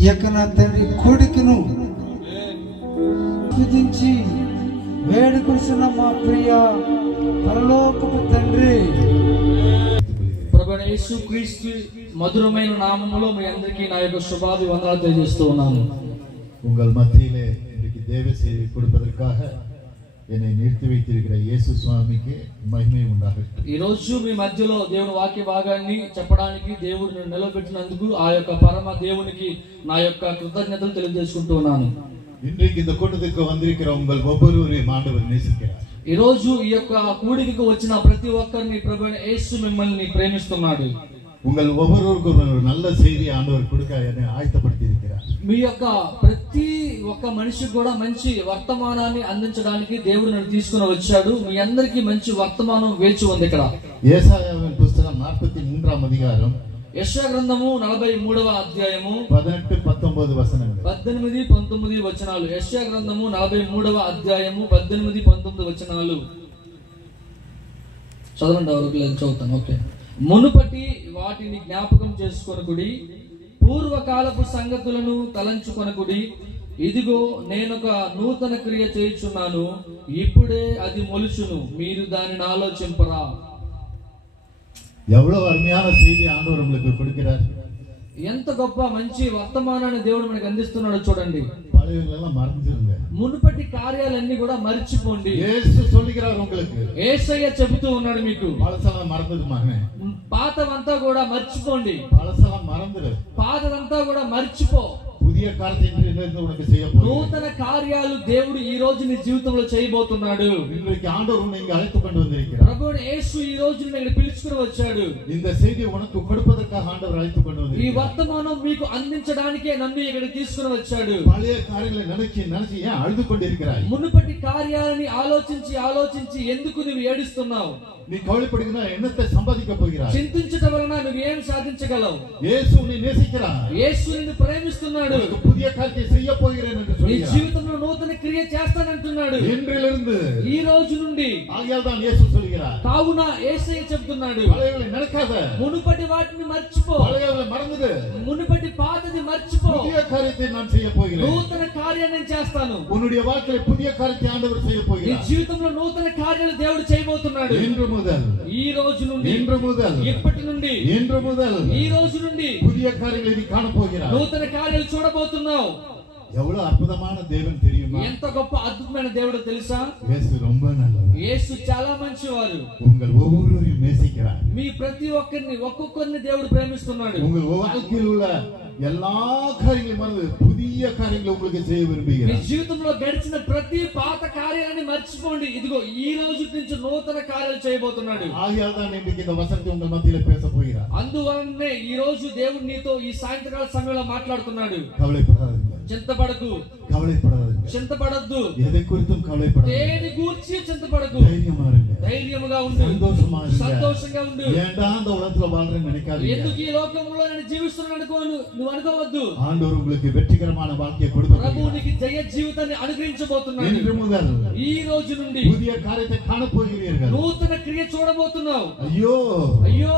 ఈ యొక్క నా తండ్రి కోడికను స్తుతించి వేడుకొస్తున్న మా ప్రియ పరలోకపు తండ్రి ప్రభువైన యేసుక్రీస్తు మధురమైన నామములో మీ అందరికీ నా యొక్క శుభాభివందనాలు తెలియజేస్తూ ఉన్నాను. உங்கள் மத்தியிலே இன்றைக்கு தேவ செய்தி கொடுப்பதற்காக என்னை நிறுத்தி வைத்திருக்கிற இயேசு சுவாமிக்கு மகிமை உண்டாகட்டும். ఈ రోజు మీ మధ్యలో దేవుని వాక్య భాగాన్ని చెప్పడానికి దేవుడు నిలబెట్టినందుకు ఆ యొక్క పరమ దేవునికి నా యొక్క కృతజ్ఞతలు తెలియజేసుకుంటూ ఉన్నాను. இன்றைக்கு இந்த கூட்டத்துக்கு வந்திருக்கிற உங்கள் ஒவ்வொருவரையும் ஆண்டவர் நேசிக்கிறார். ఈ రోజు ఈ యొక్క కూడికకు వచ్చిన ప్రతి ఒక్కరిని ప్రభువైన యేసు మిమ్మల్ని ప్రేమిస్తున్నాడు. உங்கள் ஒவ்வொருவருக்கும் ஒரு நல்ல செய்தி ஆண்டவர் கொடுக்க என்னை ஆயத்தப்படுத்தி இருக்கிறார். మీ యొక్క ప్రతి ఒక్క మనిషికి కూడా మంచి వర్తమానాన్ని అందించడానికి దేవుడు నన్ను తీసుకుని వచ్చాడు. మీ అందరికీ మంచి వర్తమానం వేచి ఉంది. ఇక్కడ ஏசாயாவின் புத்தகம் 43ஆம் அதிகாரம் యెషయా గ్రంథము 43వ అధ్యాయము 18-19 వచనములు. 18-19 వచనాలు. యెషయా గ్రంథము 43వ అధ్యాయము 18-19 వచనాలు చదవండి. ఎవరికి లేదు చదువుతాను. ఓకే. మునుపటి వాటిని జ్ఞాపకం చేసుకొనకుడి, పూర్వకాలపు సంగతులను తలంచుకొనకుడి. ఇదిగో నేనొక నూతన క్రియ చేయుచున్నాను, ఇప్పుడే అది మొలుచును, మీరు దానిని ఆలోచింపరా. எவ்வளவு அருமையான செய்தி ஆண்டவர் உங்களுக்கு கொடுக்கிறார். ఎంత గొప్ప మంచి వర్తమానాన్ని దేవుడు మనకు అందిస్తున్నాడో చూడండి. பழையவங்களெல்லாம் மறந்துருங்க. మునుపటి కార్యాలన్నీ కూడా మర్చిపోండి. இயேசு சொல்லுகிறார் உங்களுக்கு. యేసయ్య చెబుతూ ఉన్నాడు మీకు, பழசெல்லாம் மறந்தது மகனே, పాతవంతా కూడా మర్చిపోండి. பழசெல்லாம் மறந்துரு, పాతదంతా కూడా మర్చిపో. புதிய காரியத்தை இன்றிலிருந்து உனக்கு செய்ய போகிறார். నూతన కార్యాలు దేవుడు ఈ రోజు నీ జీవితంలో చేయబోతున్నాడు. இன்றைக்கு ஆண்டவர் உன்னை இங்கு அழைத்து கொண்டு வந்திருக்கிறார். ప్రభువైన యేసు ఈ రోజు నిన్ను ఇక్కడ పిలుచుకుని వచ్చాడు. இந்த செய்தியை உனக்கு கொடுப்பதற்காக ஆண்டவர் அழைத்து கொண்டு ఈ வந்திருக்கிறார். వర్తమానం మీకు అందించడానికే నన్ను ఇక్కడ తీసుకుని వచ్చాడు. பழைய காரியங்களை நினைச்சு நினைச்சு ஏன் அழுது கொண்டிருக்கிறாய்? మునుపటి కార్యాలని ఆలోచించి ఆలోచించి ఎందుకు నువ్వు ఏడుస్తున్నావు? நீ கவலைப்படுகிறா என்னத்தை சம்பாதிக்க போகிறாய்? చింతించడం వలన నువ్వు ఏం సాధించగలవు? இயேசு உன்னை நேசிக்கிறார். యేసు నిన్ను ప్రేమిస్తున్నాడు. உனக்கு புதிய காரியத்தை செய்ய போகிறேன் என்று నీ சொல்கிறார். జీవితంలో నూతన క్రియ చేస్తానంటున్నాడు. இன்றிலிருந்து ఈ రోజు నుండి. ஆகையால் தான் இயேசு சொல்கிறார், కావున యేసయ్య చెప్తున్నాడు, பழையவளை நினைக்காத, మునుపటి వాటిని మర్చిపో, பழையவளை மறந்துடு, మునుపటి పాతది మర్చిపో, புதிய காரியத்தை நான் செய்ய போகிறேன். నూతన కార్యాన్ని నేను చేస్తాను. உன்னுடைய வாழ்க்கையில புதிய காரியத்தை ஆண்டவர் செய்ய నీ போகிறார். జీవితంలో నూతన కార్యాలు దేవుడు చేయబోతున్నాడు. இன்று முதல், ఈ రోజు నుండి, இன்று முதல், ఇప్పటి నుండి, இன்று முதல் ఈ రోజు నుండి புதிய காரியங்களை நீ காண போகிறாய். నూతన కార్యాలు చూడబోతున్నావు. எவ்வளவு அற்புதமான தேவன் தெரியுமா? ఎంత గొప్ప అద్భుతమైన దేవుడో తెలుసా? இயேசு ரொம்ப நல்லவர். యేసు చాలా మంచివారు. உங்கள் ஒவ்வொருவரையும் நேசிக்கிறார். మీ ప్రతి ఒక్కరిని ఒక్కొక్కరిని దేవుడు ప్రేమిస్తున్నాడు. உங்கள் வாழ்க்கையில் உள்ள எல்லா காரியங்களையும் மறந்து புதிய காரியங்களை உங்களுக்கு செய்ய మీ விரும்புகிறார். జీవితంలో గడిచిన ప్రతి పాత కార్యాన్ని మర్చిపోండి. ఇదిగో ఈ రోజు నుంచి నూతన కార్యాలు చేయబోతున్నాడు. ஆகையால் தான் இன்றைக்கு இந்த வசனத்தை உங்கள் மத்தியில பேச போகிறார். అందువల్లనే ఈ రోజు దేవుడు నీతో ఈ సాయంత్రకాల సమయంలో మాట్లాడుతున్నాడు. கவலைப்படாதீங்க, చింతపడకు, கவலைப்படாதீங்க, చింతపడద్దు, எதை குறித்தும் கவலைப்படாதீங்க. దేని గూర్చి చింతపడకు, தைரியமா இருங்க, ధైర్యముగా ఉండు, சந்தோஷமா இருங்க. సంతోషంగా ఉండు. ஏன்டா இந்த உலகத்துல வாழ்றேன்னு நினைக்காதீங்க. ఎందుకు ఈ లోకంలో నేను జీవిస్తున్నాను నువ్వు అనుకోవద్దు. ஆண்டவர் உங்களுக்கு வெற்றிகரமான வாழ்க்கையை கொடுக்க ప్రభు போகிறார். నీకు జయ జీవితాన్ని అనుగ్రహించబోతున్నాడు. இன்று முதல் ఈ రోజు నుండి புதிய காரியத்தை காண போகிறீர்கள். నూతన క్రియ చూడబోతున్నావు. ஐயோ, అయ్యో,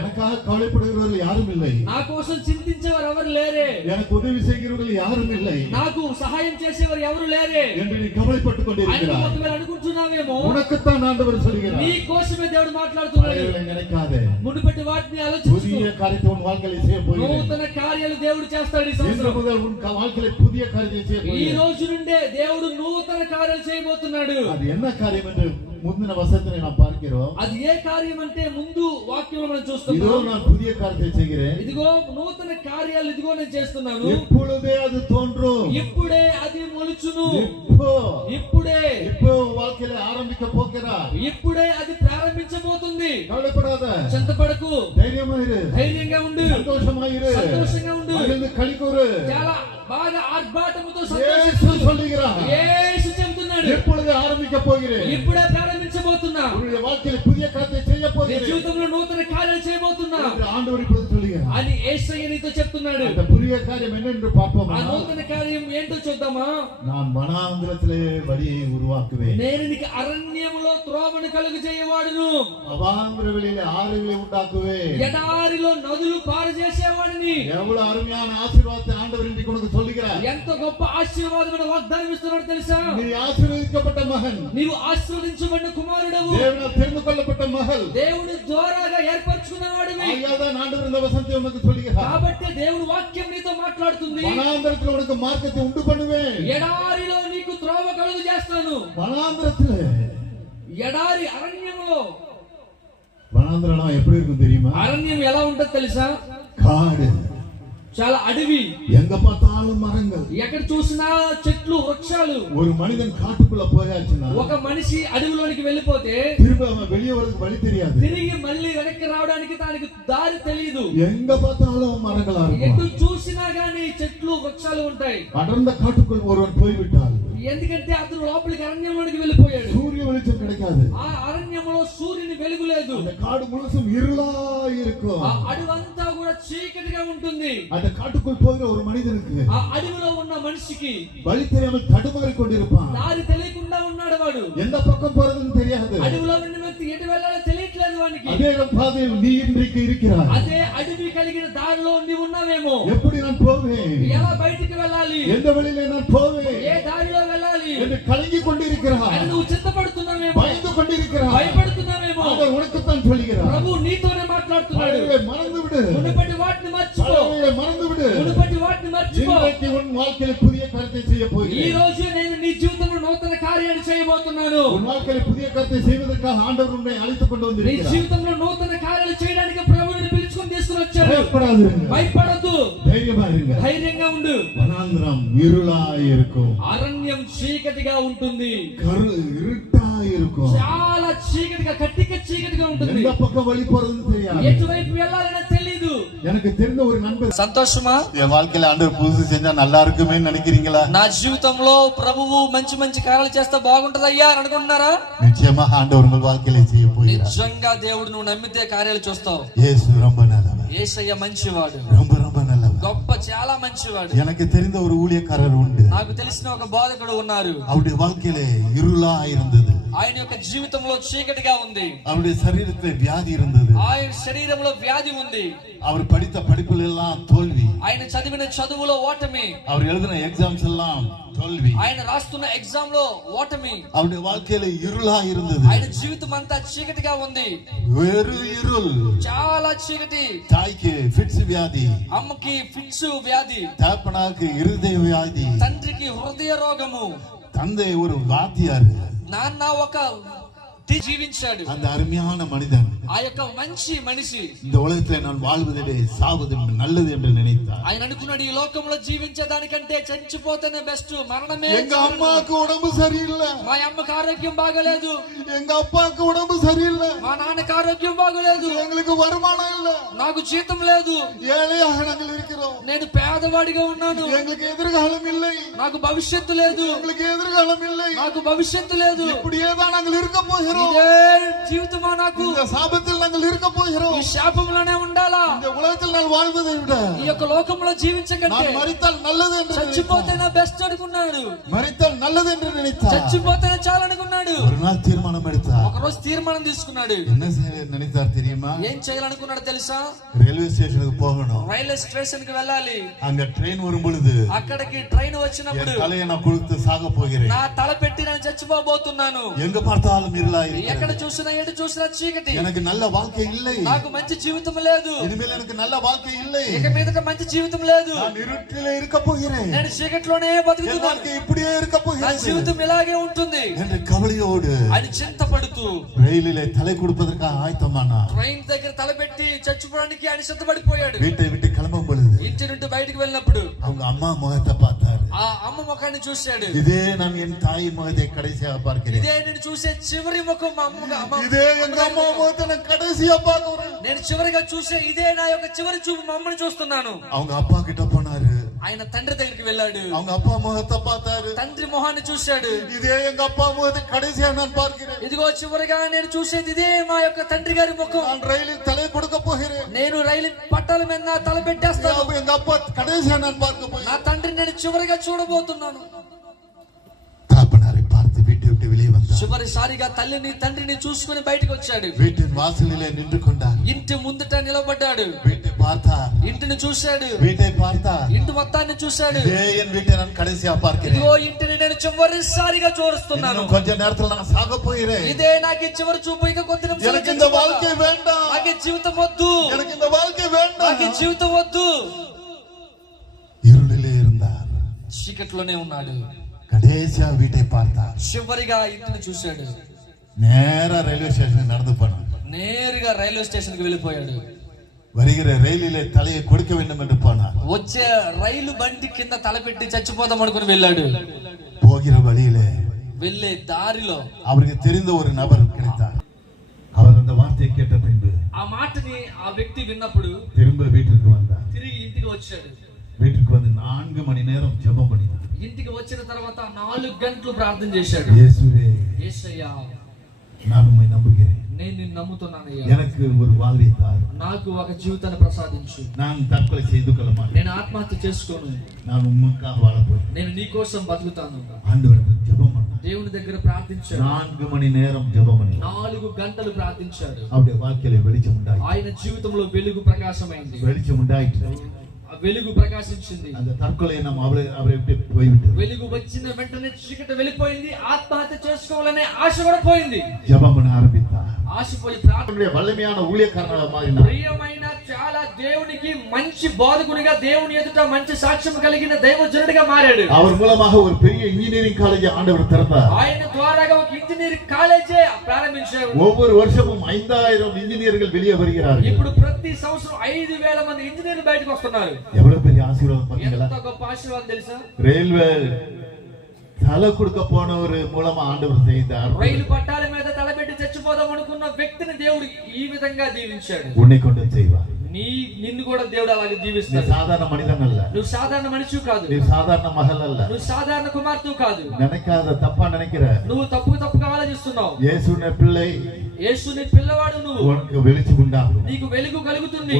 எனக்காக கவலைப்படுகிறவர்கள் யாரும் இல்லை, నా కోసం చింతించేవారు ఎవరు లేరే, எனக்கு உதவி செய்கிறவர்கள் யாரும் இல்லை నాకు సహాయం చేసేవారు ఎవరు లేరే என்று நீ கவலைப்பட்டுக் అని கொண்டிருக்கிறாய். ఒకవేళ అనుకుంటున్నావేమో, உனக்குத்தான் ஆண்டவர் சொல்கிறார், నీ కోసమే దేవుడు మాట్లాడుతున్నాడు. பழையவளை நினைக்காதே, మునుపటి వాటిని ఆలోచించు. புதிய காரியத்தை உன் வாழ்க்கையில் செய்ய போகிறேன். నూతన కార్యాలు దేవుడు చేస్తాడు ఈ இன்று సంవత్సరం. முதல் உன் வாழ்க்கையில் புதிய காரியத்தை செய்ய ఈ போகிறேன். రోజు నుండే దేవుడు నూతన కార్యాలు చేయబోతున్నాడు. அது என்ன காரியம் என்று முந்தின வசனத்தை நாம் பார்க்கிறோம். అది ఏ కార్యం అంటే ముందు వాక్యంలో మనం இதோ చూస్తున్నాం. நான் புதிய காரியத்தை செய்கிறேன், ఇదిగో నూతన కార్యాలు ఇదిగో నేను చేస్తున్నాను, இப்பொழுதே அது தோன்றும், ఇప్పుడే అది మొలుచును, இప్పుడే ఇప్పుడే வாழ்க்கையில ஆரம்பிக்க போகிறார். ఇప్పుడే అది ప్రారంభించబోతుంది. கவலைப்படாத, చింతపడకు, தைரியமா இரு, ధైర్యంగా ఉండు, சந்தோஷமா இரு, సంతోషంగా ఉండు, மகிழ்ந்து களிகூரு. చాలా బాగా ఆర్భాటముతో இயேசு సంతోషించు. சொல்லுகிறார், యేసు చెబుతున్నాడు, எப்பொழுது ஆரம்பிக்க போகிறேன், ఇప్పుడే ప్రారంభించబోతున్నా, உன்னுடைய வாழ்க்கையில புதிய காரியத்தை செய்ய నీ போகிறேன் జీవితంలో నూతన కార్యాలు చేయబోతున్నా என்று ஆண்டவர் இப்பொழுது சொல்லுகிறார். சொல்லுகிறார். అని యేసయ్య నీతో చెప్తున్నాడు. அந்த புதிய காரியம் என்னென்று பார்ப்போமா? ఆ నూతన కార్యం ఏంటో చూద్దామా? நான் వనాంధ్రத்திலே வழியை உருவாக்குவேன். నేను నీకు అరణ్యములో త్రోవను కలుగజేయవాడును. அவாந்திர வெளியிலே ஆறுகளை உண்டாக்குவேன். ఎడారిలో నదులు పారజేసేవాడిని. எவ்வளவு அருமையான ஆசீர்வாதத்தை ஆண்டவர் இன்றைக்கு உனக்கு சொல்லுகிறார். ఎంత గొప్ప ఆశీర్వాదమైన వాగ్దానం ఇస్తున్నాడో తెలుసా? நீ ஆசீர்வதிக்கப்பட்ட மகன். నీవు ఆశీర్వదించబడిన కుమారుడవు. தேவனால் தெரிந்து கொள்ளப்பட்ட மகள். దేవుని ద్వారాగా ఏర్పరచుకున్నవాడివి. ஆகையால் ஆண்டவர் இந்த வசனத்தை உனக்கு சொல்லுகிறார். కాబట్టి దేవుని వాక్యం నీతో మాట్లాడుతుంది. வனாந்திரத்தில் உனக்கு மார்க்கத்தை உண்டு பண்ணுவேன். ఎడారిలో నీకు త్రోవ కలుగు చేస్తాను. வனாந்திரத்தில் ఎడారి అరణ్యములో. வனாந்திரம் எப்படி இருக்கும் தெரியுமா? అరణ్యం ఎలా ఉంటుందో తెలుసా? காடு, చాలా అడవి, எங்க பார்த்தாலும் மரங்கள். ఎక్కడ చూసినా చెట్లు వృక్షాలు. ஒரு மனிதன் காட்டுக்குள்ள போயாச்சுன்னா ఒక మనిషి అడవిలోనికి వెళ్ళిపోతే திரும்ப அவன் வெளியே வரதுக்கு வழி தெரியாது. తిరిగి మళ్ళీ వెనక్కి రావడానికి దానికి దారి తెలియదు. எங்க பார்த்தாலும் மரங்களா ఎటు இருக்கும். చూసినా గానీ చెట్లు వృక్షాలు ఉంటాయి. அடர்ந்த காட்டுக்குள் ஒருவன் போய்விட்டால் ఎందుకంటే అతను లోపలికి అరణ్యంలోనికి వెళ్ళిపోయాడు. சூரிய வெளிச்சம் கிடைக்காது. ఆ అరణ్యంలో సూర్యుని వెలుగు లేదు. அந்த காடு முழுசும் இருளா இருக்கும். ఆ అడవంతా కూడా చీకటిగా ఉంటుంది. அந்த காட்டுக்குள் போகிற ஒரு மனிதனுக்கு ఆ అడవిలో ఉన్న మనిషికి வழி தெரியாமல் தடுமாறி கொண்டிருப்பான். దారి తెలియకుండా ఉన్నాడు వాడు. எந்த பக்கம் போறதுன்னு தெரியாது. అడవిలో ఉన్న వ్యక్తి ఎటు వెళ్ళాలో తెలియట్లేదు వానికి. அதே பாதையில் நீ இன்றைக்கு இருக்கிறாய். అదే అడవి కలిగిన దారిలో నీవు ఉన్నావేమో. எப்படி நான் போவேன்? ఎలా బయటికి వెళ్ళాలి? எந்த வழியிலே நான் போவேன் ఏ దారిలో వెళ్ళాలి என்று கலங்கி கொண்டிருக்கிறாய். అని నువ్వు చింతపడుతున్నావేమో, பயந்து கொண்டிருக்கிறாய். భయపడుతున్నావేమో. ஆண்டவர் உனக்குத்தான் சொல்கிறார். ప్రభు నీతోనే మాట్లాడుతున్నాడు. பழையவை மறந்து விடு. మునుపటి వాటిని మర్చిపో. பழையவை மறந்து விடு. మునుపటి వాటిని మర్చిపో. இன்றைக்கு உன் வாழ்க்கையில் புதிய காரியத்தை செய்ய ఈ போகிறேன். రోజు నేను నీ జీవితంలో నూతన కార్యాన్ని చేయబోతున్నాను. உன் வாழ்க்கையில் புதிய காரியத்தை செய்வதற்காக ஆண்டவர் உன்னை அழைத்துக் கொண்டு నీ வந்திருக்கிறார். జీవితంలో నూతన కార్యాలు చేయడానికి ప్రభు నిన్ను పిలుచుకొని తీసుకుని వచ్చాడు. பயப்படாதீங்க. భయపడద్దు, தைரியமா இருங்க. ధైర్యంగా ఉండు. வனாந்திரம் இருளாய் இருக்கும். అరణ్యం చీకటిగా ఉంటుంది. இருட்டாய் இருக்கும். చాలా చీకటిగా, కట్టిక చీకటిగా ఉంటుంది. எந்த பக்கம் வழி போறதுன்னு தெரியாது. ఎటువైపు వెళ్ళాలని తెలీదు. எனக்கு தெரிந்த ஒரு நண்பர் సంతోషమా? என் வாழ்க்கையில ஆண்டவர் புதுசு செஞ்சா நல்லா இருக்குமே நினைக்கிறீங்களா? నా జీవితంలో ప్రభువు మంచి మంచి కార్యాలు చేస్తే బాగుంటదయ్యా అని అనుకుంటున్నారా? நிச்சயமா ஆண்டவர் உங்கள் வாழ்க்கையில செய்ய போகிறார். నిజంగా దేవుడు నువ్వు నమ్మితే కార్యాలు చూస్తావు. இயேசு ரொம்ப நல்லவர். యేసయ్య మంచివాడు, ரொம்ப ரொம்ப நல்லவர். గొప్ప, చాలా మంచివాడు. எனக்கு தெரிந்த ஒரு ஊழியக்காரர் உண்டு. నాకు తెలిసిన ఒక బోధకుడు ఉన్నారు. அவருடைய வாழ்க்கையில இருளா இருந்தது. ఆయన యొక్క జీవితంలో చీకటిగా ఉంది. அவருடைய சரீரத்தில் வியாதி இருந்தது. ఆయన శరీరంలో వ్యాధి ఉంది. அவர் படித்த படிப்புல எல்லாம் தோல்வி. ఆయన చదివిన చదువులో ఓటమి. அவர் எழுதின எக்ஸாம்ஸ் எல்லாம் தோல்வி. ఆయన రాస్తున్న ఎగ్జామ్ లో ఓటమి. அவருடைய வாழ்க்கையில இருளா இருந்தது. ఆయన జీవితం అంతా చీకటిగా ఉంది. வெறு இருள். చాలా చీకటి. தாய்க்கு ஃபிட்ஸ் வியாதி. అమ్మకి ఫిట్స్ వ్యాధి. தகப்பனாருக்கு இருதய வியாதி. తండ్రికి హృదయ రోగము. தந்தை ஒரு வாத்தியார். నాన్న ఒక జీవించాడు. அந்த அருமையான மனிதன் ఆ యొక్క మంచి మనిషి இந்த உலகத்திலே நான் வாழ்வதிலே சாவது நல்லது என்று நினைத்தார். ఆయన అనుకున్నాడు, ఈ లోకంలో జీవించేదానికంటే చచ్చిపోతేనే బెస్ట్, మరణమే. எங்க அம்மாக்கு உடம்பு சரியில்லை. మా అమ్మకి ఆరోగ్యం బాగలేదు. எங்க அப்பாக்கு உடம்பு சரியில்லை. మా నాన్నకి ఆరోగ్యం బాగలేదు. எங்களுக்கு வருமானம் இல்ல. నాకు జీతం లేదు. ஏழையாக நாங்கள் இருக்கிறோம். నేను పేదవాడిగా ఉన్నాను. எங்களுக்கு எதிர்காலம் இல்லை. నాకు భవిష్యత్తు లేదు. எங்களுக்கு எதிர்காலம் இல்லை. నాకు భవిష్యత్తు లేదు. இப்படியே தான் நாங்கள் இருக்க போகிறோம். ఇదే జీవితమా నాకు? இந்த சாபத்தில் நாங்கள் இருக்க போகிறோம். ఈ శాపంలోనే ఉండాలా? இந்த உலகத்தில் நான் வாழ்வதை விட ఈ యొక్క లోకంలో జీవించకంటే நான் மரித்தால் நல்லது என்று చచ్చిపోతేనే బెస్ట్ అనుకున్నాడు. மரித்தால் நல்லது என்று நினைத்தார். చచ్చిపోతేనే చాలు అనుకున్నాడు. ஒரு நாள் தீர்மானம் எடுத்தார். ఒక రోజు తీర్మానం తీసుకున్నాడు. என்ன செய்ய நினைத்தார் தெரியுமா? ఏం చేయాలనుకున్నాడు తెలుసా? ரயில்வே ஸ்டேஷனுக்கு போகணும். రైల్వే స్టేషన్ కి వెళ్ళాలి. அங்க ட்ரெயின் வரும் பொழுது అక్కడికి ట్రైన్ వచ్చినప్పుడు என் தலையை நான் கொடுத்து சாக போகிறேன். నా తల పెట్టి నేను చచ్చిపోబోతున్నాను. எங்க பார்த்தாலும் இருளா ఎక్కడ இருக்கிறது. చూసినా ఎటు చూసినా చీకటి. எனக்கு நல்ல வாழ்க்கை இல்லை. నాకు మంచి జీవితం లేదు. இனிமேல் எனக்கு நல்ல வாழ்க்கை இல்லை. ఇక మీదట మంచి జీవితం లేదు. நான் இருட்டிலே இருக்க போகிறேன். నేను చీకట్లోనే என் బతుకుతున్నాను. வாழ்க்கை இப்படியே இருக்க నా போகிறது జీవితం ఇలాగే ఉంటుంది என்று కవలిயோடு అని చింతపడుతూ ரயிலிலே தலை கொடுப்பதற்காக ஆயத்தமானார். ట్రైన్ దగ్గర తలపెట్టి చచ్చిపోవడానికి ఆయన సిద్ధపడిపోయాడు. வீட்டை விட்டு கிளம்பும் பொழுது ఇంటి నుండి బయటికి వెళ్ళినప్పుడు அவங்க அம்மா முகத்தை பார்த்தாரு. ఆ అమ్మ ముఖాన్ని చూశాడు. இதே நான் என் தாய் முகத்தை கடைசியாக பார்க்கிறேன். ఇదే నేను చూసే చివరి ముఖం మా అమ్మ. இதே எங்க அம்மா முகத்தை நான் கடைசியா பார்க்கிறேன். నేను చివరిగా చూసే ఇదే నా యొక్క చివరి చూపు మా అమ్మని చూస్తున్నాను. அவங்க அப்பா கிட்ட போனாரு. ఆయన తండ్రి దగ్గరికి వెళ్ళాడు. அவங்க அப்பா முகத்தை பார்த்தாரு. తండ్రి మొహాన్ని చూశాడు. இதே எங்க அப்பா முகத்தை கடைசியா நான் பார்க்கிறேன். ఇదిగో చివరిగా నేను చూసేది ఇదే మా యొక్క తండ్రి గారి ముఖం. நான் ரயிலில் தலை கொடுக்க போகிறேன். నేను రైలు పట్టాల మీద నా తల పెట్టేస్తాను. எங்க அப்பா கடைசியா நான் பார்க்க போகிறேன். నా తండ్రిని నేను చివరిగా చూడబోతున్నాను. தாப்பனாரை பார்த்து வீட்டை விட்டு வெளியே வந்தார். చివరిసారిగా తల్లిని తండ్రిని చూసుకుని బయటకు వచ్చాడు. வீட்டின் வாசலிலே நின்று கொண்டார். ఇంటి ముందుట నిలబడ్డాడు. வீட்டை பார்த்தார். ఇంటిని చూశాడు. வீட்டை பார்த்தார். ఇంటి మొత్తాన్ని చూశాడు. இதே என் வீட்டை நான் கடைசியா பார்க்கிறேன். ఇదిగో ఇంటిని నేను చివరిసారిగా చూస్తున్నాను. இன்னும் கொஞ்ச நேரத்துல நான் சாக போகிறேன். ఇదే నాకు చివరి చూపు. ఇక కొద్ది నిమిషాలు எனக்கு இந்த வாழ்க்கை வேண்டாம். నాకు జీవితం వద్దు. எனக்கு இந்த வாழ்க்கை வேண்டாம். నాకు జీవితం వద్దు. இருளிலே இருந்தார். చీకట్లోనే ఉన్నాడు. கடைசியா வீட்டை பார்த்தார். చివరిగా ఇంటిని చూశాడు. நேரா ரயில்வே ஸ்டேஷன் நடந்து போனார். నేరుగా రైల్వే స్టేషన్ కి వెళ్ళిపోయాడు. வருகிற ரயிலிலே தலையை கொடுக்க வேண்டும் என்று போனார். వచ్చే రైలు బండి కింద తలపెట్టి చచ్చిపోదాం అనుకుని వెళ్ళాడు. போகிற வழியிலே వెళ్ళే దారిలో அவருக்கு தெரிந்த ஒரு நபர் கிடைத்தார். அவர் அந்த வார்த்தையை கேட்ட பின்பு ఆ మాటని ఆ వ్యక్తి విన్నప్పుడు திரும்ப வீட்டுக்கு வந்தார். తిరిగి ఇంటికి వచ్చాడు. வீட்டுக்கு வந்து 4 மணி நேரம் ஜெபம் பண்ணினார். ఇంటికి వచ్చిన తర్వాత 4 గంటలు ప్రార్థన చేశాడు. இயேசுவே, యేసయ్యా, நான் உம்மை நம்புகிறேன். నేను నిన్ను నమ్ముతున్నానయ్యా. எனக்கு ஒரு வாழ்வை தார். నాకు ఒక జీవితాన్ని ప్రసాదించు. நான் தற்கொலை செய்து கொள்ள மாட்டேன். నేను ఆత్మహత్య చేసుకోను. நான் உமக்காக வாழ போறேன். నేను నీ కోసం బతుకుతాను. ஆண்டவரிடம் ஜெபம் பண்ணார். దేవుని దగ్గర ప్రార్థించాడు. 4 மணி நேரம் ஜெபம் பண்ணினார். 4 గంటలు ప్రార్థించాడు. அவருடைய வாழ்க்கையில வெளிச்சம் உண்டாயிற்று. ఆయన జీవితంలో వెలుగు ప్రకాశమైంది. வெளிச்சம் உண்டாயிற்று. ఆ వెలుగు ప్రకాశించింది. அந்த தற்கொலை நம்ம அவரை விட்டு போய்விட்டது. వెలుగు వచ్చిన వెంటనే చీకటి వెళ్ళిపోయింది. ఆత్మహత్య చేసుకోవాలనే ఆశ కూడా పోయింది. ஜெபம் பண்ண ஆரம்பித்தார். ఆశపోయి ప్రార్థన. அவருடைய வல்லமையான ஊழியக்காரனாக மாறினார். ప్రియమైన చాలా దేవునికి మంచి బోధకునిగా, దేవుని ఎదుట మంచి సాక్ష్యం కలిగిన దైవజనుడిగా మారాడు. அவர் மூலமாக ஒரு பெரிய இன்ஜினியரிங் காலேஜ் ஆண்டவர் திறந்தார். ఆయన ద్వారాగా ఒక ఇంజనీరింగ్ కాలేజీ ప్రారంభించారు. ஒவ்வொரு வருஷமும் 5000 இன்ஜினியர்கள் வெளியே வருகிறார்கள். ఇప్పుడు ప్రతి సంవత్సరం 5000 మంది ఇంజనీర్లు బయటకు వస్తున్నారు. எவ்வளவு பெரிய ஆசீர்வாதம் பாத்தீங்களா? ఎంత గొప్ప ఆశీర్వాదం తెలుసా? ரயில்வே தலை கொடுக்க போனவர் மூலமா ஆண்டவர் செய்தார். రైలు పట్టాల మీద తలపెట్టి చచ్చిపోదాం అనుకున్న వ్యక్తిని దేవుడు ఈ విధంగా దీవించాడు. உன்னை கொண்டு செய்வார். నిన్ను కూడా దేవుడు అలాగే நீ దీవిస్తాడు. சாதாரண மனிதன் அல்ல. నువ్వు సాధారణ మనిషి కాదు. நீ சாதாரண மகள் அல்ல. నువ్వు సాధారణ కుమార్తె కాదు. நினைக்காத தப்பா நினைக்கிற. నువ్వు తప్పుగా ఆలోచిస్తున్నావు. இயேசுவின் பிள்ளை, యేసుని పిల్లవాడు నువ్వు. உனக்கு வெளிச்சம் உண்டாகும். నీకు వెలుగు కలుగుతుంది.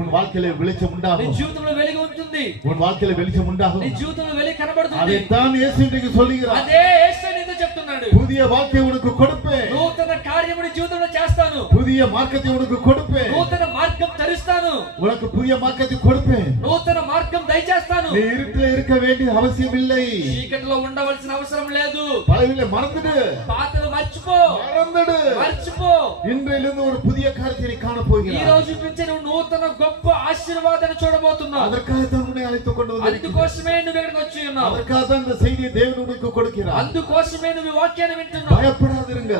உன் வாழ்க்கையில வெளிச்சம் నీ உண்டாகும். జీవితంలో వెలుగు ఉంటుంది. உன் வாழ்க்கையில வெளிச்சம் உண்டாகும். నీ జీవితంలో వెలుగు కనబడుతుంది. அதைத்தான் இயேசு இன்றைக்கு சொல்லுகிறார். అదే యేసు నీతో చెప్తున్నాడు. புதிய வாழ்க்கையை உனக்கு கொடுப்பேன். నూతన కార్యముని జీవితంలో చేస్తాను. புதிய మార్గத்தை உனக்கு கொடுப்பேன். నూతన మార్గం తెరుస్తాను. உனக்கு புதிய మార్గத்தை கொடுப்பேன். నూతన మార్గం దయచేస్తాను. நீ இருட்டில் இருக்க வேண்டிய அவசியம் இல்லை. చీకటిలో ఉండవలసిన అవసరం లేదు. பழையவில்லை மறந்துடு. పాతలు మర్చిపో. మర్చిపో. இன்றிலிருந்து ஒரு புதிய காரியத்தை நீ காண ఈ போகிறாய். రోజు నుంచి నువ్వు నూతన గొప్ప ఆశీర్వాదాన్ని చూడబోతున్నావు. அதற்காக தான் உன்னை அழைத்துக் கொண்டு வந்திருக்கிறேன். అందుకోసమే నువ్వు ఇక్కడికి వచ్చి ఉన్నావు. அதற்காக தான் இந்த செய்தியை தேவன் உனக்கு கொடுக்கிறார். అందుకోసమే నువ్వు ఈ వాక్యాన్ని వింటున్నావు. பயப்படாதிருங்க.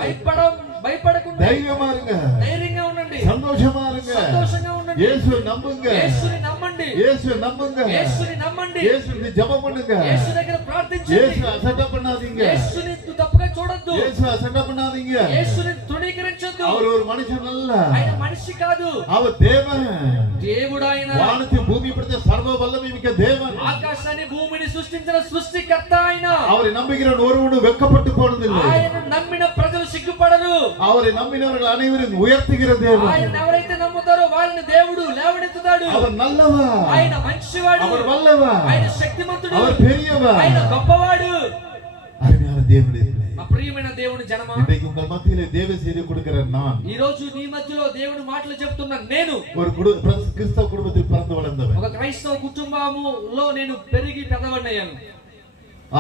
భయపడకుండా தைரியமா இருங்க. ధైర్యంగా ఉండండి. சந்தோஷமா இருங்க. సంతోషంగా ఉండండి. இயேசுவை நம்புங்க. యేసుని నమ్మండి. இயேசுவை நம்புங்க. యేసుని నమ్మండి. இயேசுவை ஜெபம் பண்ணுங்க. యేసు దగ్గర ప్రార్థించండి. இயேசு அசட்டை பண்ணாதீங்க. యేసుని తప్పుగా చూడొద్దు. இயேசு அசட்டை பண்ணாதீங்க. యేసుని తృణీకరించొద్దు. அவர் ஒரு மனுஷன் அல்ல. ఆయన మనిషి కాదు. அவர் தேவன். దేవుడు ఆయన. வானத்தையும் பூமி படைத்த சர்வ வல்லமை மிக்க தேவன். ఆకాశాన్ని భూమిని సృష్టించిన సృష్టికర్త ఆయన. அவரை நம்புகிறவன் ஒருவனும் வெட்கப்பட்டு போனதில்லை. ఆయన నమ్మిన ప్రజలు సిగ్గుపడరు. அவரை நம்பினவர்கள் அனைவரும் உயர்த்துகிற தேவன். ఆయన ఎవరైతే నమ్ముతారో వాళ్ళని దేవుడు లేవనెత్తుతాడు. அவர் நல்லவர். ఆయన మంచివాడు. அவர் வல்லவர். ఆయన శక్తిమంతుడు. அவர் பெரியவர். ఆయన గొప్పవాడు. அருமையான தேவனுடைய பிள்ளை. నా ప్రియమైన దేవుని జనమా, இன்றைக்கு உங்கள் மத்தியிலே தேவ செய்தி கொடுக்கிற நான் ఈ రోజు నీ మధ్యలో దేవుని మాటలు చెప్తున్నా. నేను ஒரு கிறிஸ்தவ குடும்பத்தில் பிறந்து வளர்ந்தவன். ఒక క్రైస్తవ కుటుంబములో నేను పెరిగి పెద్దవాడినయ్యాను.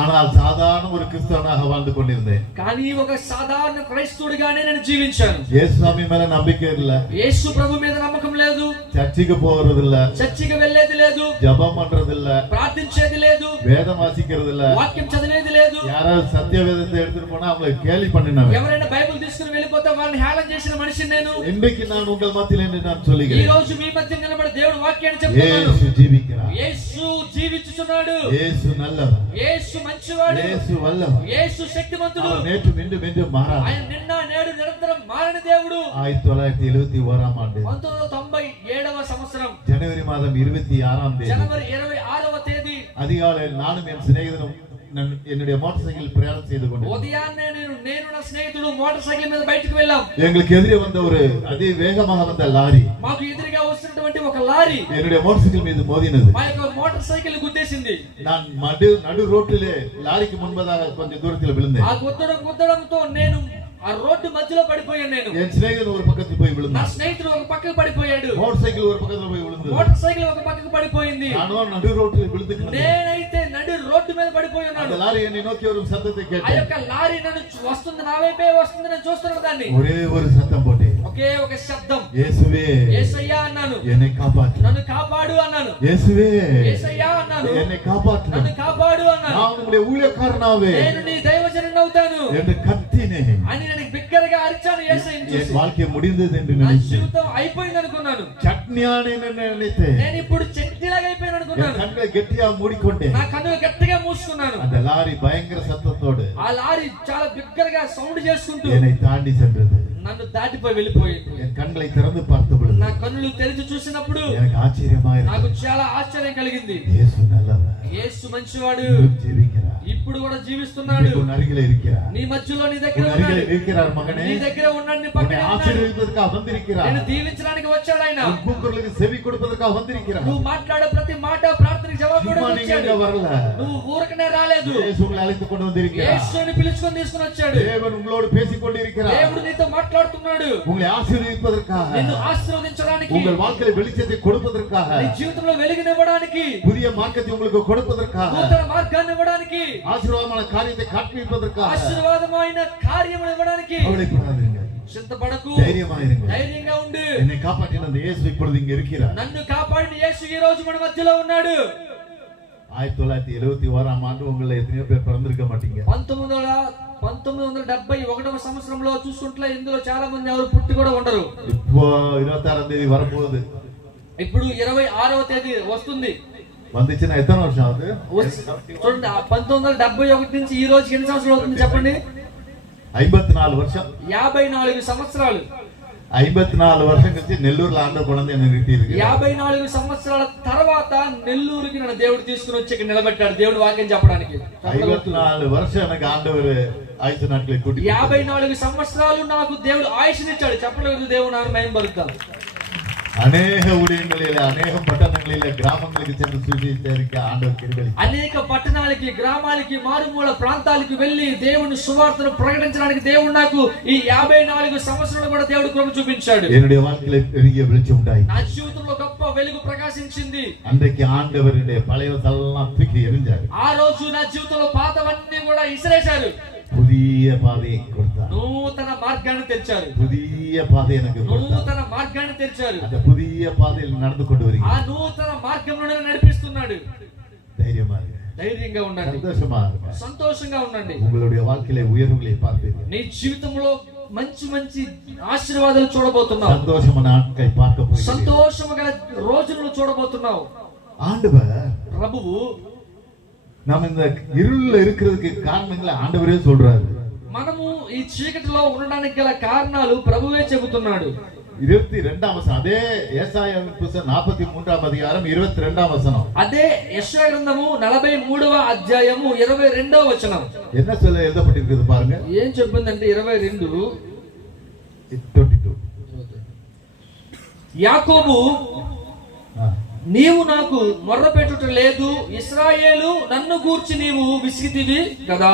ஆனால் சாதாரண ஒரு கிறிஸ்தவனாக வாழ்ந்து கொண்டிருந்தேன். కానీ ఒక సాధారణ క్రైస్తవుడిగానే నేను జీవించాను. இயேசுசாமி மேல நம்பிக்கை இல்ல. యేసు ప్రభు మీద నమ్మకం లేదు. சர்ச்சுக்கு போறது இல்ல. చర్చికి వెళ్ళేది లేదు. ஜெபம் பண்றது இல்ல. ప్రార్థించేది లేదు. வேதம் வாசிக்கிறது இல்ல. వాక్యం చదివేది లేదు. யாராவது சத்தியவேதத்தை எடுத்துட்டு போனா அவங்களை கேலி பண்ணினவன். ఎవరైనా బైబిల్ తీసుకుని వెళ్ళిపోతే వాళ్ళని హేళన చేసిన మనిషిని నేను. இன்றைக்கு நான் உங்கள் மத்தியில் என்று நான் ఈ சொல்லுகிறேன். రోజు మీ మధ్య నిలబడి దేవుడు వాక్యాన్ని చెప్తున్నాడు. యేసు జీవిக்கிறார். యేసు జీవించుచున్నాడు. యేసు நல்லவர். యేసు మంచివాడు. యేసు వల్లவர். యేసు శక్తిమంతుడు. அவர் நேற்று இன்றும் என்றும் மாறாதவர். ఆయన నిన్న నేడు నిరంతరం మారని దేవుడు. 1971ஆம் ஆண்டு 1997వ సంవత్సరం ஜனவரி மாதம் 26ஆம் தேதி జనవరి 26వ తేదీ அதிகாலையில் நானும் என் சிநேகிதனும் என்னுடைய மோட்டார் சைக்கிள் பிரயாணம் செய்து கொண்டு ఉదయాన్నే నేను నా స్నేహితుడు మోటార్ సైకిల్ మీద బయటికి వెళ్ళాం. எங்களுக்கு எதிரே வந்த ஒரு அதி வேகமாக வந்த லாரி మాకు ఎదురుగా వస్తున్నటువంటి ఒక లారీ என்னுடைய மோட்டார் சைக்கிள் மீது மோதினது. మా యొక్క మోటార్ సైకిల్ గుద్దేసింది. நான் நடு ரோட்டிலே லாரிக்கு முன்பதாக கொஞ்சம் தூரத்தில் விழுந்தேன். ఆ గుద్దడంతో నేను ఆ రోడ్డు మధ్యలో పడిపోయాను. నేను என் சிநேகிதன் ஒரு பக்கத்தில் போய் నా விழுந்தான். స్నేహితుడు ఒక పక్కకు పడిపోయాడు. மோட்டார் சைக்கிள் ஒரு பக்கத்தில் போய் விழுந்தது. మోటార్ సైకిల్ ఒక పక్కకు పడిపోయింది. நானும் நடு ரோட்டில் விழுந்து கிடந்தேன். నేనైతే నడి రోడ్డు మీద పడిపోయి ఉన్నాను. அந்த லாரி என்னை நோக்கி வரும் சத்தத்தை ఆ கேட்டேன். యొక్క లారీ నన్ను వస్తుంది, నా వైపే వస్తుంది. నేను చూస్తున్నాను దాన్ని. ஒரே ஒரு சத்தம் போட்டேன். ఒకే ఒక శబ్దం, இயேசுவே యేసయ్యా అన్నాను. என்னை காப்பாற்று. నన్ను కాపాడు అన్నాను. இயேசுவே యేసయ్యా అన్నాను. என்னை காப்பாற்று. నన్ను కాపాడు అన్నాను. நான் உம்முடைய ஊழியக்காரனாவே నేను నీ దైవజనుడిని అవుతాను என்று கத்தினேன். అని నేను బిగ్గరగా అరిచాను. యేసయ్యను చూసి என் வாழ்க்கை முடிந்தது என்று నా நினைத்தேன். జీవితం అయిపోయింది అనుకున్నాను. சட்னியான நினைத்தேன். నేను ఇప్పుడు చట్నీలాగా అయిపోయాను என் అనుకున్నాను. கண்களை கெட்டியா மூடிக்கொண்டேன். నా కన్నులు గట్టిగా మూసుకున్నాను. அந்த லாரி பயங்கர சத்தத்தோடு ఆ లారీ చాలా బిగ్గరగా సౌండ్ చేసుకుంటూ என்னை தாண்டி சென்றது. నన్ను దాటిపోయి వెళ్ళిపోయింది. என் கண்களை திறந்து பார்த்த பொழுது నా కన్నులు తెరిచి చూసినప్పుడు எனக்கு ఆశ్చర్యமா నాకు இருந்தது. చాలా ఆశ్చర్యం కలిగింది. இயேசு நல்லவர். యేసు మంచివాడు. இன்னும் ஜீவிக்கிறார். ఇప్పుడు కూడా జీవిస్తున్నాడు. உன் அருகிலே இருக்கிறார். నీ మధ్యలో నీ దగ్గర உன் அருகிலே ఉన్నాడు. இருக்கிறார் மகனே. నీ దగ్గర ఉన్నాడు. నీ உன்னை పక్కనే ఉన్నాడు. ஆசீர்வதிப்பதற்காக வந்திருக்கிறார். నిన్ను దీవించడానికి వచ్చాడు ఆయన. உன் கூக்குரலுக்கு செவி கொடுப்பதற்காக வந்திருக்கிறார். నువ్వు మాట్లాడే ప్రతి మాట ప్రార్థనకి జవాబు కూడా சும்மா நீங்க వచ్చాడు. இங்க வரல. నువ్వు ఊరకనే రాలేదు. இயேசு உங்களை அழைத்துக் கொண்டு வந்திருக்கிறார். యేసుని పిలుచుకొని తీసుకొని వచ్చాడు. தேவன் உங்களோடு பேசிக் கொண்டிருக்கிறார். దేవుడు నీతో మాట్లాడుతున్నాడు. உங்களை ஆசீர்வதிப்பதற்காக, నిన్ను ఆశీర్వదించడానికి, உங்கள் வாழ்க்கையில வெளிச்சத்தை கொடுப்பதற்காக, నీ జీవితంలో వెలుగునివ్వడానికి, புதிய மார்க்கத்தை உங்களுக்கு கொடுப்பதற்காக, నూతన మార్గాన్ని ఇవ్వడానికి, ஆசீர்வாதமான காரியத்தை காண்பிப்பதற்காக ఆశీర్వాదమైన కార్యములు ఇవ్వడానికి கவலைப்படாதீர்கள். సింతపడకు, தைரியமாயிருங்கள். ధైర్యంగా ఉండు. என்னை காப்பாற்றின அந்த இயேசு இப்பொழுது இங்க இருக்கிறார். నన్ను కాపాడిన యేసు ఈ రోజు మన మధ్యలో ఉన్నాడు. 1971ஆம் ஆண்டு உங்களை எத்தனையோ பேர் பிறந்திருக்க மாட்டீங்க. 1971వ సంవత్సరంలో చూసుకుంటే ఇందులో చాలా మంది ఎవరు పుట్టి కూడా ఉండరు. இப்போ 26ஆம் தேதி வரப்போகுது. ఇప్పుడు 26వ తేదీ వస్తుంది. வந்துச்சுன்னா எத்தனை வருஷம் ஆகுது? చూడండి, 1971 నుంచి ఈ రోజు ఎన్ని సంవత్సరాలు అవుతుంది చెప్పండి? 54 வருஷம். 54 సంవత్సరాలు. 54 வருஷம் கழிச்சு నెల్లూరులో ஆண்டவர் கொண்டு வந்து நிறுத்தி இருக்கு. 54 సంవత్సరాల తర్వాత నెల్లూరుకి నన్ను దేవుడు తీసుకుని వచ్చి ఇక్కడ నిలబెట్టాడు దేవుడు వాక్యం చెప్పడానికి. 54 வருஷம் எனக்கு ஆண்டவர் ஆயுசு நாட்களை கூட்டி 54 సంవత్సరాలు నాకు దేవుడు ఆయుష్నిచ్చాడు. చెప్పలేదు దేవుడు నాకు మహిమ పలుకుతాను. அநேக ஊழியங்களில, அநேக பட்டணங்களில, கிராமங்களுக்கு சென்று சுவிசேஷிக்க ஆண்டவர் கிருபை. అనేక పట్టణాలకి, గ్రామాలకి, మారుమూల ప్రాంతాలకు వెళ్ళి దేవుని సువార్తను ప్రకటించడానికి దేవుడు నాకు ఈ 54 సంవత్సరాలు కూడా దేవుడు కృప చూపించాడు. என்னுடைய வாழ்க்கையில பெரிய வெளிச்சம் உண்டாயி. నా జీవితంలో గొప్ప వెలుగు ప్రకాశించింది. அன்றைக்கு ஆண்டவருடைய பழையதெல்லாம் தூக்கி எறிஞ்சாரு. ఆ రోజు నా జీవితంలో పాతవన్నీ కూడా ఇసిరేశారు. புதிய பாதையை கொடுத்தார். నూతన మార్గాన్ని తెరిచారు. புதிய பாதை எனக்கு கொடுத்தார். నూతన మార్గాన్ని తెరిచారు. அந்த புதிய பாதையில் நடந்து கொண்டு ఆ வருகிறேன். నూతన మార్గంలో నడిపిస్తున్నాడు. தைரியமா இருங்க. ధైర్యంగా ఉండండి. சந்தோஷமா இருங்க. సంతోషంగా ఉండండి. உங்களுடைய வாழ்க்கையில உயர்வுகளை பார்ப்பீர்கள். నీ జీవితంలో మంచి మంచి ఆశీర్వాదాలు చూడబోతున్నావు. சந்தோஷமான நாட்களை பார்க்க போகிறீர்கள். సంతోషము గల రోజులను చూడబోతున్నావు. ஆண்டவர் ప్రభువు நாம இந்த இருள்ல இருக்கிறதுக்கு காரணங்களை ஆண்டவரே சொல்றாரு. మనము ఈ చీకటిలో ఉండడానికి గల కారణాలు ప్రభువే చెబుతున్నాడు. 22ஆம் வசனம். அதே ஏசாயா புத்தகம் 43ஆம் அதிகாரம் 22ஆம் வசனம். అదే యెషయా గ్రంథము 43వ అధ్యాయము 22వ వచనం. என்ன சொல்ல எழுதப்பட்டிருக்கிறது பாருங்க. ఏం చెప్పిందంటే 22 యాకోబు నీవు నాకు మొర్ర పెట్టుట లేదు, ఇశ్రాయేలు నన్ను గూర్చి నీవు విసిగితివి కదా.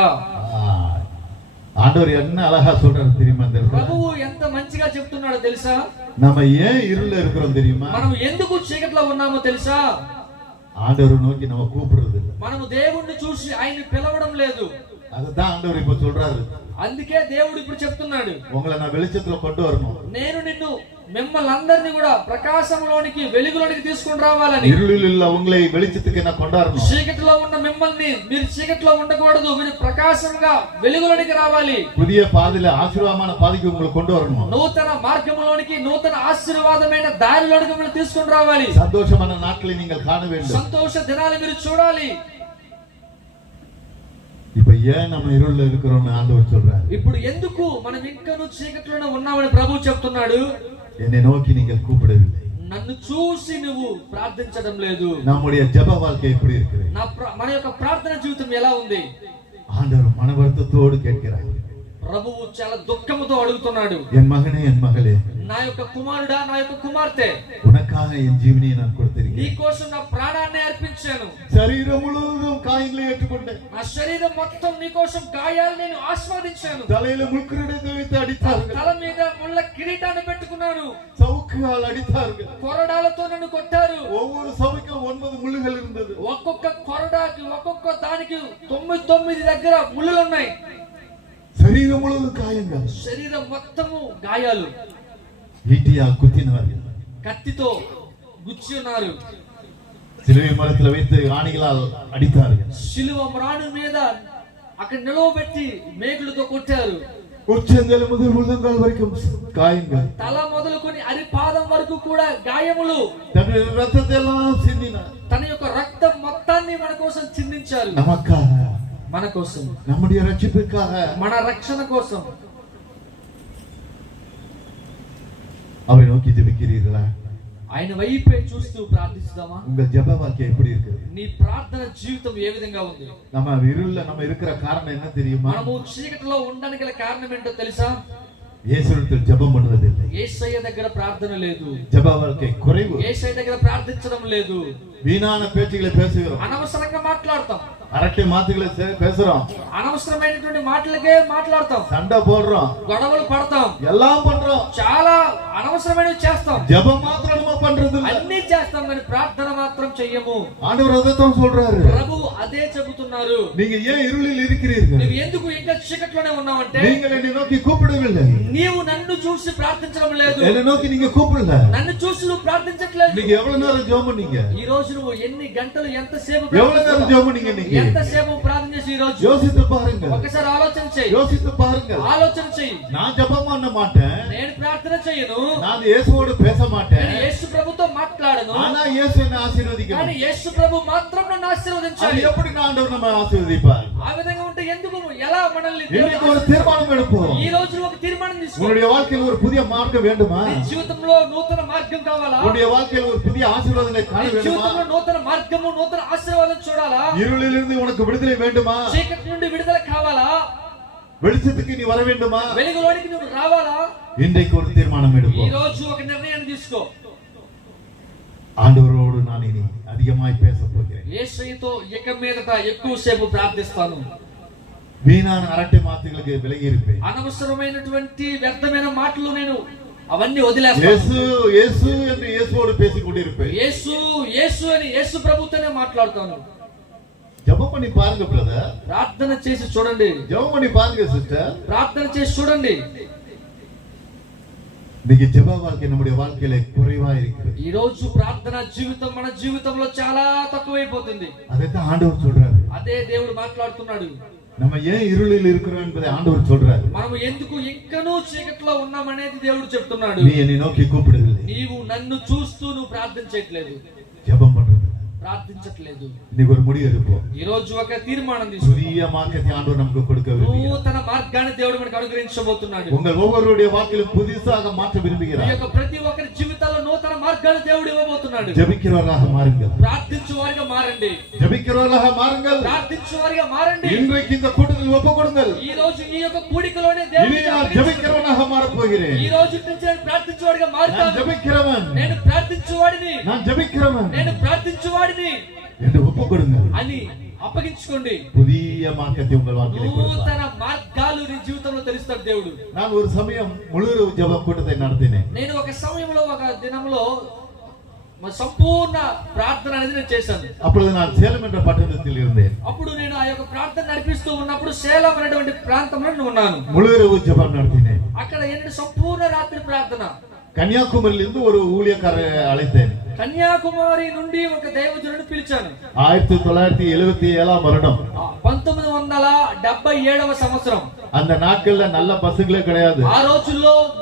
ஆண்டவர் என்ன அழகா சொல்றாரு தெரியுமா? ప్రభువు ఎంత మంచిగా చెప్తున్నాడో తెలుసా? நம்ம ஏன் இருள்ல இருக்கிறோம் தெரியுமா? మనం ఎందుకు చీకట్లో ఉన్నామో తెలుసా? ஆண்டவர் நோக்கி நம்ம கூப்பிடுறது இல்ல. మనము దేవుణ్ణి చూసి ఆయన్ని పిలవడం లేదు. அதுதான் ஆண்டவர் இப்ப சொல்றாரு. అందుకే దేవుడు ఇప్పుడు చెప్తున్నాడు, உங்களை நான் வெளிச்சத்துல கொண்டு வரணும். నేను నిన్ను మిమ్మల్ని అందరినీ కూడా ప్రకాశంలోనికి వెలుగులోనికి తీసుకొని రావాలని. இருளில் உள்ள உங்களை வெளிச்சத்துக்கு நான் கொண்டாடணும். చీకటిలో ఉన్న మిమ్మల్ని మీరు చీకటిలో ఉండకూడదు, మీరు ప్రకాశంగా వెలుగులోనికి రావాలి. புதிய பாதையில ஆசீர்வாதமான பாதைக்கு உங்களை கொண்டு வரணும். నూతన మార్గంలోనికి, నూతన ఆశీర్వాదమైన దారిలోనికి మిమ్మల్ని తీసుకొని రావాలి. சந்தோஷமான நாட்களை நீங்கள் காண வேண்டும். సంతోష దినాలు మీరు చూడాలి. இப்ப ஏன் நம்ம இருள்ல இருக்கிறோம்னு ஆண்டவர் சொல்றாரு. ఇప్పుడు ఎందుకు మనం ఇంకనూ చీకట్లోనే ఉన్నామని ప్రభువు చెప్తున్నాడు. என்னை நோக்கி நீங்கள் கூப்பிடவில்லை. నన్ను చూసి నువ్వు ప్రార్థించడం లేదు. நம்முடைய ஜெப வாழ்க்கை எப்படி இருக்குது? మన యొక్క ప్రార్థన జీవితం ఎలా ఉంది? ஆண்டவர் மன வருத்தத்தோடு கேட்கிறார். ప్రభువు చాలా దుఃఖముతో అడుగుతున్నాడు, என் மகனே, என் மகளே, నా యొక్క కుమారుడా, నా యొక్క కుమార్తె, உனக்காக என் ஜீவனை நான் கொடுத்திருக்கிறேன். నీ కోసం నా ప్రాణాన్ని అర్పించాను. శరీరం முழுவதும் காயங்களை ஏற்றுக்கொண்டேன். నా శరీరం మొత్తం నీ కోసం గాయాలు నేను ఆస్వాదించాను. தலையில முள்கிரீடத்தை வைத்து அடித்தார்கள். తల మీద ముళ్ళ కిరీటాన్ని పెట్టుకున్నాను. சவுக்குகள் அடித்தார்கள். కొరడాలతో నన్ను కొట్టారు. ஒவ்வொரு சவுக்கும் 9 முள்ளுகள் இருந்தது. ఒక్కొక్క కొరడాకి, ఒక్కొక్క దానికి 9 దగ్గర ముళ్ళులు ఉన్నాయి. శరీరం முழுவதும் காயங்கள். శరీరం మొత్తము గాయాలు. ஈட்டியால் குத்தினார்கள். కత్తితో గుచ్చి ఉన్నారు. சிலுவை மரத்தில் வைத்து ஆணிகளால் அடித்தார்கள். శిలువ మ్రాను మీద అక్కడ నిలవబెట్టి మేకులతో కొట్టారు. ఉచ్చెందల முதல் உள்ளங்கால் வரைக்கும் காயங்கள். తల మొదలుకొని అరి పాదం వరకు కూడా గాయములు. తన రక్తத்தை எல்லாம் சிந்தினார். తన యొక్క రక్తం మొత్తాన్ని మన కోసం చిందించారు. நமக்காக, మన కోసం, நம்முடைய ரட்சிப்புக்காக, మన రక్షణ కోసం. அவரை நோக்கி ஜெபிக்கிறீர்களா? ఆయన వైపే చూస్తూ ప్రార్థిస్తామా? உங்கள் ஜெப வாழ்க்கை எப்படி இருக்குது? నీ ప్రార్థన జీవితం ఏ విధంగా ఉంది? நம்ம இருள்ல நம்ம இருக்கிற காரணம் என்ன தெரியுமா? మనము చీకటిలో ఉండడానికి గల కారణం ఏంటో తెలుసా? இயேசுவிடத்தில் ஜெபம் பண்ணுவதில்லை. యేసయ్య దగ్గర ప్రార్థన లేదు. ஜெப வாழ்க்கை குறைவு. యేసయ్య దగ్గర ప్రార్థించడం లేదు. வீணான பேச்சுகளை பேசுகிறோம். అనవసరంగా మాట్లాడతాం. அரட்டை மாத்துகளை பேசுறோம். అనవసరమైనటువంటి మాటలకే మాట్లాడతాం. சண்டை போடுறோம். గొడవలు పడతాం. எல்லாம் பண்றோம். చాలా అనవసరమైనవి చేస్తాం. ஜெபம் மாத்திரம் நம்ம பண்றது இல்ல. అన్ని చేస్తాం కానీ ప్రార్థన మాత్రం చెయ్యము. ஆண்டவர் அதைத்தான் சொல்றாரு. ప్రభువు అదే చెబుతున్నారు. நீங்க ஏன் இருளில் இருக்கிறீர்கள்? నువ్వు ఎందుకు ఇంకా చీకట్లోనే ఉన్నావంటే, நீங்கள் என்னை நோக்கி கூப்பிடவில்லை. నీవు నన్ను చూసి ప్రార్థించడం లేదు. என்னை நோக்கி நீங்க கூப்பிடல. నన్ను చూసి నువ్వు ప్రార్థించట్లేదు. நீங்க எவ்வளவு நேரம் ஜெபம் பண்ணீங்க? ఈ రోజు నువ్వు ఎన్ని గంటలు, ఎంతసేపు எவ்வளவு நேரம் ஜெபம் பண்ணீங்க நீங்க? ఎంతసేపు ప్రార్థన చేసి ఈ రోజు யோசித்து பாருங்க. ఒకసారి ఆలోచన చేయి. யோசித்து பாருங்க. ఆలోచన చేయి. நான் ஜெபம் பண்ண மாட்டேன். నేను ప్రార్థన చేయను. நான் இயேசுவோடு பேச மாட்டேன். నేను యేసు ప్రభుతో మాట్లాడను. ஆனா இயேசு என்னை ஆசీర్వదిக்கணும். కానీ యేసు ప్రభు మాత్రం నన్ను ఆశీర్వదించాలి. அது எப்படி ஆண்டவர் நம்ம ஆசீர்வதிப்பார்? ఆ విధంగా ఉంటే ఎందుకు, ఎలా మనల్ని இன்னைக்கு ஒரு தீர்மானம் எடுப்போம். ఈ రోజు ఒక తీర్మానం తీసుకో. உன்னுடைய வாழ்க்கையில் ஒரு புதிய మార్గం வேண்டுமா? నీ జీవితంలో నూతన మార్గం కావాలా? உன்னுடைய வாழ்க்கையில் ஒரு புதிய ஆசீர்வாதங்களை காண నీ வேண்டுமா? జీవితంలో నూతన మార్గము, నూతన ఆశీర్వాదం చూడాలా? இருளிலிருந்து உனக்கு விடுதலை வேண்டுமா? చీకటి నుండి విడుదల కావాలా? வெளிச்சத்துக்கு நீ வர வேண்டுமா? వెలుగులోనికి నువ్వు రావాలా? இன்றைக்கு ஒரு தீர்மானம் ఈ எடுப்போம். రోజు ఒక నిర్ణయం తీసుకో. ஆண்டவரோடு நான் இனி அதிகமாய் பேச போகிறேன். యేసయ్యతో ఇక మీదట ఎక్కువసేపు ప్రార్థిస్తాను. வீணான அரட்டை மாத்துகளுக்கு விலகி இருப்பேன். అనవసరమైనటువంటి వ్యర్థమైన మాటలు నేను అవన్నీ వదిలేస్తాను. இயேசு இயேசு என்று இயேசுவோடு பேசிக் கொண்டிருப்பேன். యేసు యేసు అని యేసు ప్రభుతోనే మాట్లాడుతాను. ஜெபம் பண்ணி பாருங்க பிரதர். ప్రార్థన చేసి చూడండి. ஜெபம் பண்ணி பாருங்க சிஸ்டர். ప్రార్థన చేసి చూడండి. இன்னைக்கு ஜெப வாழ்க்கை நம்முடைய வாழ்க்கையில குறைவா இருக்கிறது. ఈ రోజు ప్రార్థన జీవితం మన జీవితంలో చాలా తక్కువైపోతుంది. அதைத்தான் ஆண்டவர் சொல்றாரு. అదే దేవుడు మాట్లాడుతున్నాడు. நம்ம ஏன் இருளில் இருக்கிறோம் என்பதை ஆண்டவர் சொல்றாரு. మనం ఎందుకు ఇంకనూ చీకట్లో ఉన్నామనేది దేవుడు చెప్తున్నాడు. நீ என்னை நோக்கி கூப்பிடவில்லை. నీవు నన్ను చూస్తూ నువ్వు ప్రార్థించట్లేదు, ஜெபம் பண்றது ప్రార్థించట్లేదు. இன்னைக்கு ஒரு முடிவு எடுப்போம். ఈ రోజు ఒక తీర్మానం తీసుకో. புதிய மார்க்கத்தை ஆண்டவர் நமக்கு கொடுக்க விரும்புகிறார். నూతన మార్గాన్ని దేవుడు మనకు అనుగ్రహించబోతున్నాడు. உங்கள் ஒவ்வொருவருடைய வாழ்க்கையிலும் புதிதாக மாற்ற ఈ விரும்புகிறார். యొక్క ప్రతి ఒక్కరి జీవితాల్లో నూతన మార్గాన్ని దేవుడు ఇవ్వబోతున్నాడు. ஜெபிக்கிறவராக மாறுங்கள். ప్రార్థించు వారిగా మారండి. ஜெபிக்கிறவராக மாறுங்கள். ప్రార్థించు వారిగా మారండి. இன்றைக்கு இந்த கூட்டத்தில் ஒப்புக் கொடுங்கள். ఈ రోజు ఈ యొక్క కూడికలోనే இனி దేవుడు நான் ஜெபிக்கிறவனாக மாறப் போகிறேன். ఈ రోజు నుంచి నేను ప్రార్థించువాడిగా நான் మారుతాను. ஜெபிக்கிறவன். నేను ప్రార్థించువాడిని. நான் ஜெபிக்கிறவன் నేను ప్రార్థించువాడిని என்று ஒப்புக் கொடுங்கள். అని అప్పగించుకోండి. புதிய மார்க்கத்தை உங்கள் வாழ்க்கையில் கொடுப்பார். నూతన మార్గాలు నీ జీవితంలో తెలుస్తాడు దేవుడు. நான் ஒரு சமயம் முழு ஜெப கூட்டத்தை நடத்தினேன். నేను ఒక సమయంలో, ఒక దినంలో సంపూర్ణ ప్రార్థన అనేది నేను చేశాను. அப்பொழுது நான் சேலம் என்ற பட்டணத்தில் இருந்தேன். అప్పుడు నేను ఆ యొక్క ప్రార్థన నడిపిస్తూ ఉన్నప్పుడు సేలం అనేటువంటి ప్రాంతంలో నేను ఉన్నాను. முழுவதும் ஜெபம் நடத்தினேன். అక్కడ ఏంటంటే సంపూర్ణ రాత్రి ప్రార్థన. கன்னியாகுமரியிலிருந்து ஒரு ஊழியக்காரரை அழைத்தேன். కన్యాకుమారి నుండి ఒక దైవజనుడిని పిలిచాను. 1977 வருடம் 1977వ సంవత్సరం. அந்த நாட்கள்ல நல்ல பஸ்ஸுகளே கிடையாது. ఆ రోజుల్లో